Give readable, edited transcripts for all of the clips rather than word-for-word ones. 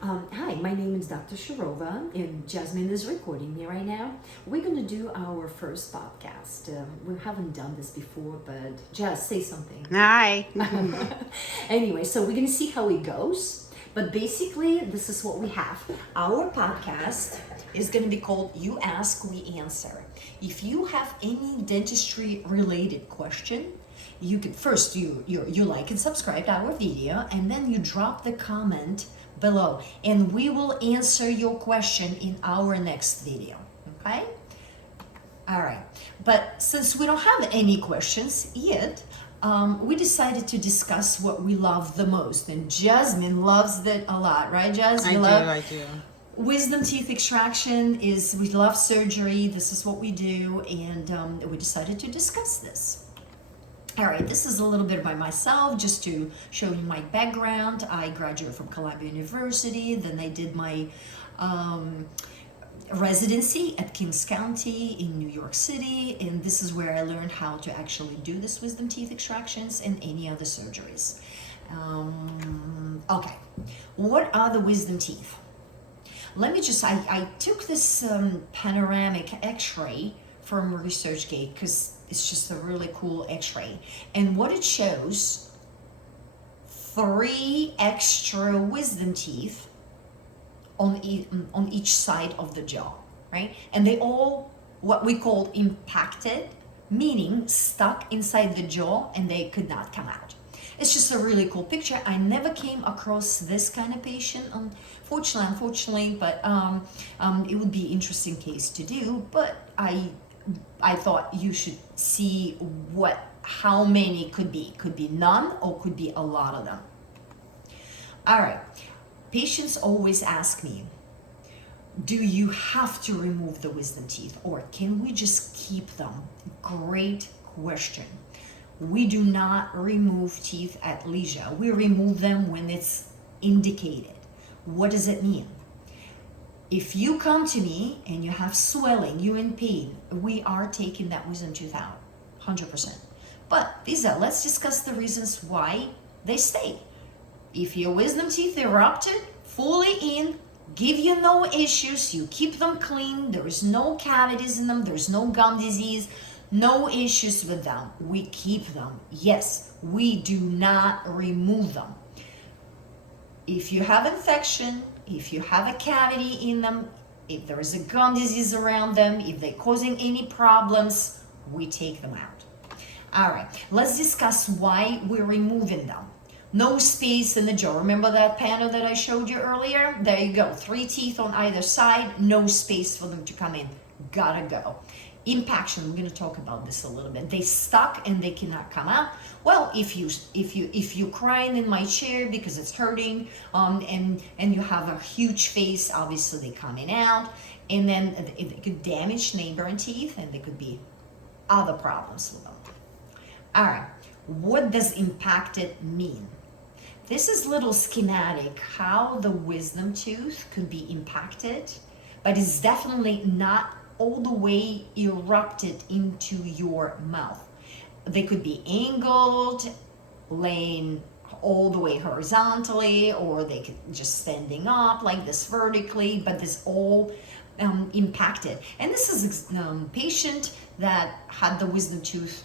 Hi, my name is Dr. Shurova, and Jasmine is recording me right now. We're going to do our first podcast. We haven't done this before, but Jazz, say something. Hi. Anyway, so we're going to see how it goes. But basically, this is what we have. Our podcast is going to be called You Ask, We Answer. If you have any dentistry related question, you can first you like and subscribe to our video, and then you drop the comment below, and we will answer your question in our next video. Okay? All right. But since we don't have any questions yet, we decided to discuss what we love the most, and Jasmine loves it a lot, right, Jazz? I do. Wisdom teeth extraction is, we love surgery. This is what we do, and we decided to discuss this. All right, this is a little bit by myself, just to show you my background. I graduated from Columbia University, then I did my residency at Kings County in New York City, and this is where I learned how to actually do this wisdom teeth extractions and any other surgeries. Okay, what are the wisdom teeth? Let me just, I took this panoramic x-ray from ResearchGate because it's just a really cool x-ray. And what it shows, 3 extra wisdom teeth on each side of the jaw, right? And they all, what we call impacted, meaning stuck inside the jaw and they could not come out. It's just a really cool picture. I never came across this kind of patient, unfortunately, but it would be an interesting case to do. But I thought you should see how many could be. Could be none or could be a lot of them. All right. Patients always ask me, do you have to remove the wisdom teeth or can we just keep them? Great question. We do not remove teeth at leisure. We remove them when it's indicated. What does it mean? If you come to me and you have swelling, you're in pain, we are taking that wisdom tooth out, 100%. But let's discuss the reasons why they stay. If your wisdom teeth erupted, fully in, give you no issues, you keep them clean, there is no cavities in them, there's no gum disease, no issues with them, we keep them. Yes, we do not remove them. If you have infection, if you have a cavity in them, if there is a gum disease around them, if they're causing any problems, we take them out. All right, let's discuss why we're removing them. No space in the jaw. Remember that panel that I showed you earlier? There you go, 3 teeth on either side, no space for them to come in. Gotta go. Impaction, I'm going to talk about this a little bit. They stuck and they cannot come out. Well, if you're crying in my chair because it's hurting, and you have a huge face, obviously they're coming out, and then it could damage neighboring teeth, and there could be other problems with them. All right, what does impacted mean? This is little schematic how the wisdom tooth could be impacted, but it's definitely not all the way erupted into your mouth. They could be angled, laying all the way horizontally, or they could just standing up like this vertically, but this all impacted. And this is a patient that had the wisdom tooth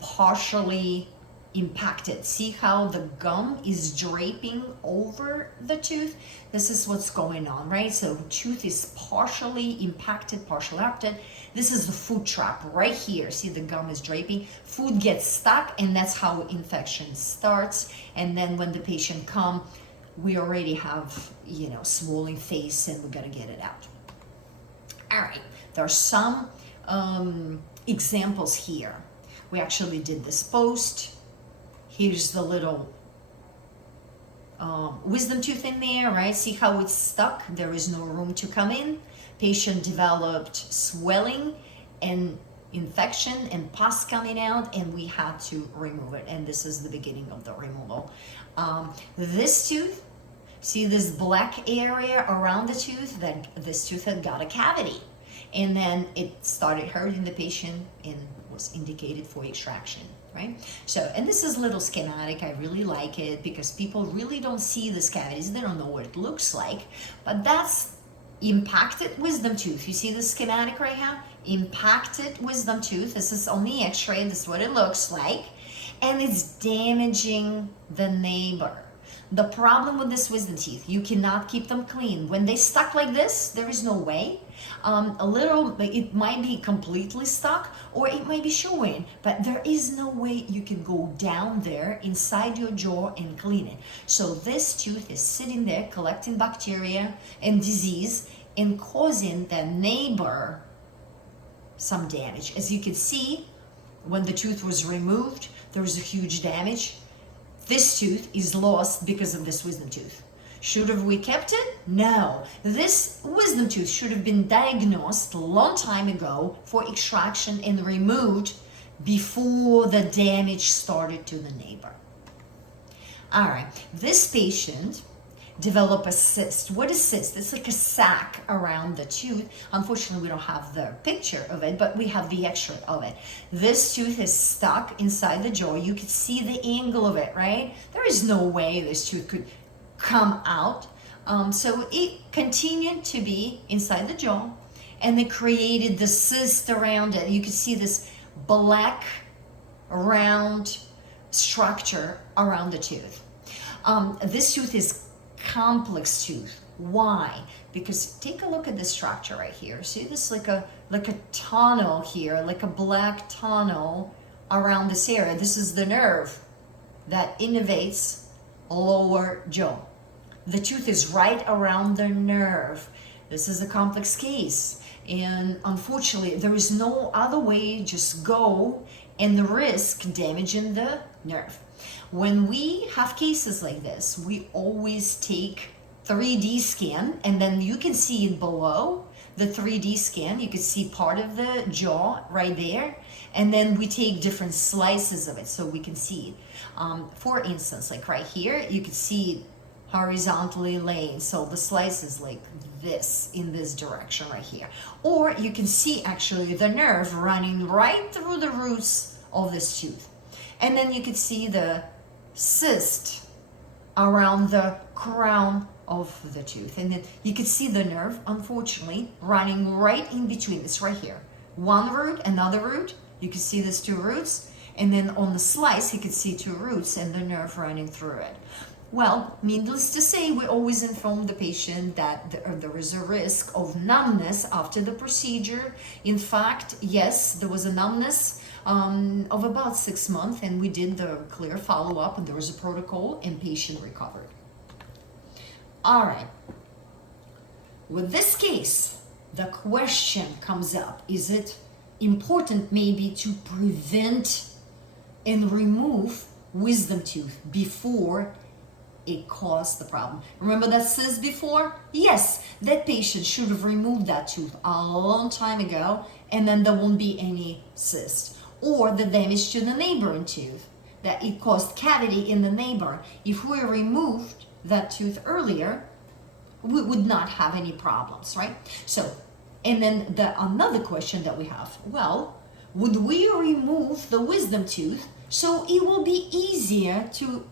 partially impacted. See how the gum is draping over the tooth? This is what's going on, right? So tooth is partially impacted, partially erupted. This is the food trap right here. See, the gum is draping. Food gets stuck, and that's how infection starts. And then when the patient comes, we already have, swollen face, and we gotta get it out. All right, there are some examples here. We actually did this post. Here's the little wisdom tooth in there, right? See how it's stuck? There is no room to come in. Patient developed swelling and infection and pus coming out, and we had to remove it. And this is the beginning of the removal. This tooth, see this black area around the tooth? This tooth had got a cavity. And then it started hurting the patient and was indicated for extraction. right? So, and this is a little schematic. I really like it because people really don't see these cavities. They don't know what it looks like, but that's impacted wisdom tooth. You see the schematic right here? Impacted wisdom tooth. This is on the x-ray. This is what it looks like. And it's damaging the neighbor. The problem with this wisdom teeth, you cannot keep them clean. When they stuck like this, there is no way. It might be completely stuck or it might be showing, but there is no way you can go down there inside your jaw and clean it. So this tooth is sitting there collecting bacteria and disease and causing the neighbor some damage. As you can see, when the tooth was removed, there was a huge damage. This tooth is lost because of this wisdom tooth. Should have we kept it? No. This wisdom tooth should have been diagnosed a long time ago for extraction and removed before the damage started to the neighbor. All right, this patient develop a cyst. What is cyst? It's like a sac around the tooth. Unfortunately, we don't have the picture of it, but we have the x-ray of it. This tooth is stuck inside the jaw. You can see the angle of it, right? There is no way this tooth could come out. So it continued to be inside the jaw, and they created the cyst around it. You can see this black round structure around the tooth. This tooth is complex tooth. Why? Because take a look at this structure right here. See this like a tunnel here, like a black tunnel around this area. This is the nerve that innervates lower jaw. The tooth is right around the nerve. This is a complex case, and unfortunately there is no other way. Just go and risk damaging the nerve. When we have cases like this, we always take 3D scan, and then you can see it below the 3D scan. You can see part of the jaw right there, and then we take different slices of it so we can see it. For instance, like right here, you can see it horizontally laying, so the slice is like this, in this direction right here. Or you can see actually the nerve running right through the roots of this tooth. And then you can see the cyst around the crown of the tooth. And then you can see the nerve, unfortunately, running right in between. It's right here. One root, another root. You can see these two roots. And then on the slice, you can see two roots and the nerve running through it. Well, needless to say, we always inform the patient that there is a risk of numbness after the procedure. In fact, yes, there was a numbness of about 6 months, and we did the clear follow-up, and there was a protocol, and patient recovered. All right. With this case, the question comes up, is it important maybe to prevent and remove wisdom tooth before it caused the problem? Remember that cyst before? Yes, that patient should have removed that tooth a long time ago, and then there won't be any cyst. Or the damage to the neighboring tooth, that it caused cavity in the neighbor. If we removed that tooth earlier, we would not have any problems, right? So, and then another question that we have, well, would we remove the wisdom tooth so it will be easier to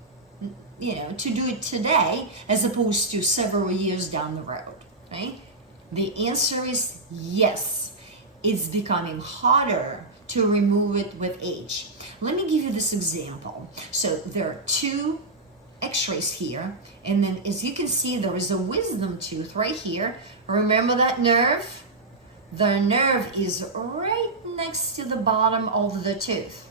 do it today as opposed to several years down the road, right? The answer is yes. It's becoming harder to remove it with age. Let me give you this example. So there are two x-rays here, and then as you can see, there is a wisdom tooth right here. Remember that nerve? The nerve is right next to the bottom of the tooth.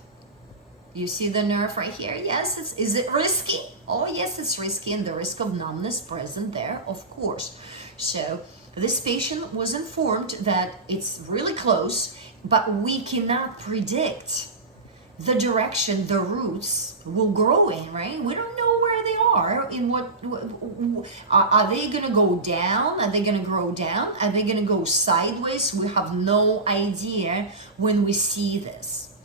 You see the nerve right here? Yes, is it risky? Oh yes, it's risky, and the risk of numbness present there, of course. So this patient was informed that it's really close, but we cannot predict the direction the roots will grow in, right? We don't know where they are, in what are they going to go down? Are they going to grow down? Are they going to go sideways? We have no idea when we see this.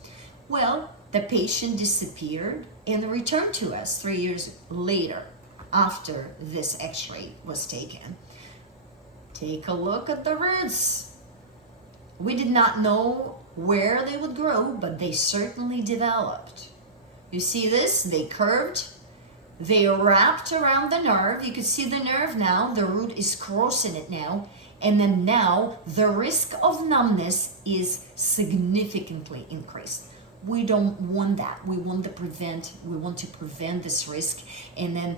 Well, the patient disappeared and returned to us 3 years later after this x-ray was taken. Take a look at the roots. We did not know where they would grow, but they certainly developed. You see this? They curved. They wrapped around the nerve. You can see the nerve now. The root is crossing it now. And then now the risk of numbness is significantly increased. We don't want that. We want to prevent this risk. And then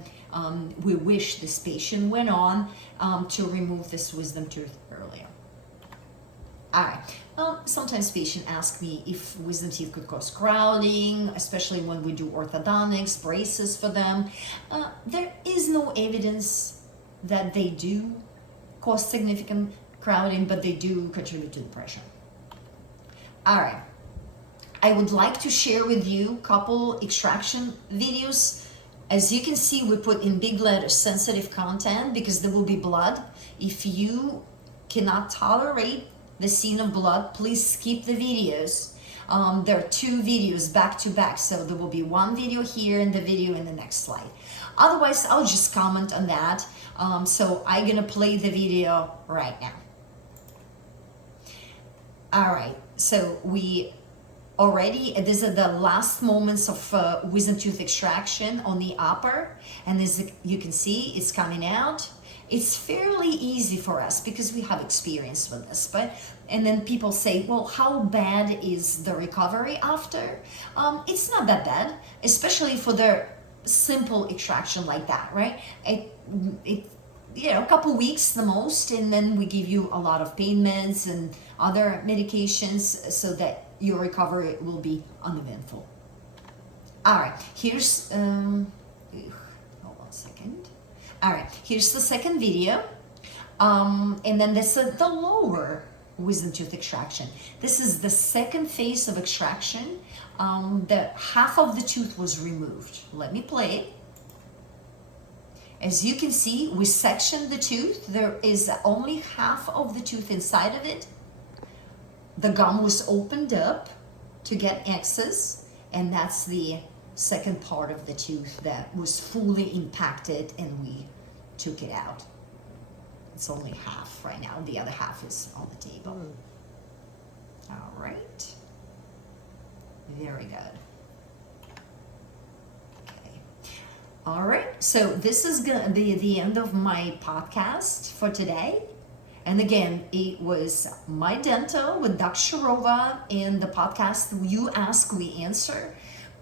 we wish this patient went on to remove this wisdom tooth earlier. All right. Sometimes patients ask me if wisdom teeth could cause crowding, especially when we do orthodontics, braces for them. There is no evidence that they do cause significant crowding, but they do contribute to the pressure. All right. I would like to share with you a couple extraction videos. As you can see, we put in big letters sensitive content because there will be blood. If you cannot tolerate the scene of blood, please skip the videos. There are 2 videos back to back, so there will be one video here and the video in the next slide. Otherwise, I'll just comment on that. So I'm gonna play the video right now. All right, so we already, these are the last moments of wisdom tooth extraction on the upper, and as you can see, it's coming out. It's fairly easy for us because we have experience with this, and then people say, well, how bad is the recovery after? It's not that bad, especially for the simple extraction like that, right? A couple weeks the most, and then we give you a lot of pain meds and other medications so that your recovery will be uneventful. All right, here's hold on a second. All right, here's the second video, and then this is the lower wisdom tooth extraction. This is the second phase of extraction. The half of the tooth was removed. Let me play it. As you can see, we sectioned the tooth. There is only half of the tooth inside of it. The gum was opened up to get access, and that's the second part of the tooth that was fully impacted, and we took it out. It's only half right now. The other half is on the table. All right. Very good. Okay. All right. So this is going to be the end of my podcast for today. And again, it was MyDental with Dr. Shurova in the podcast You Ask, We Answer.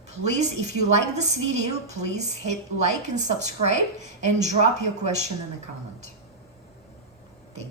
Please, if you like this video, please hit like and subscribe and drop your question in the comment.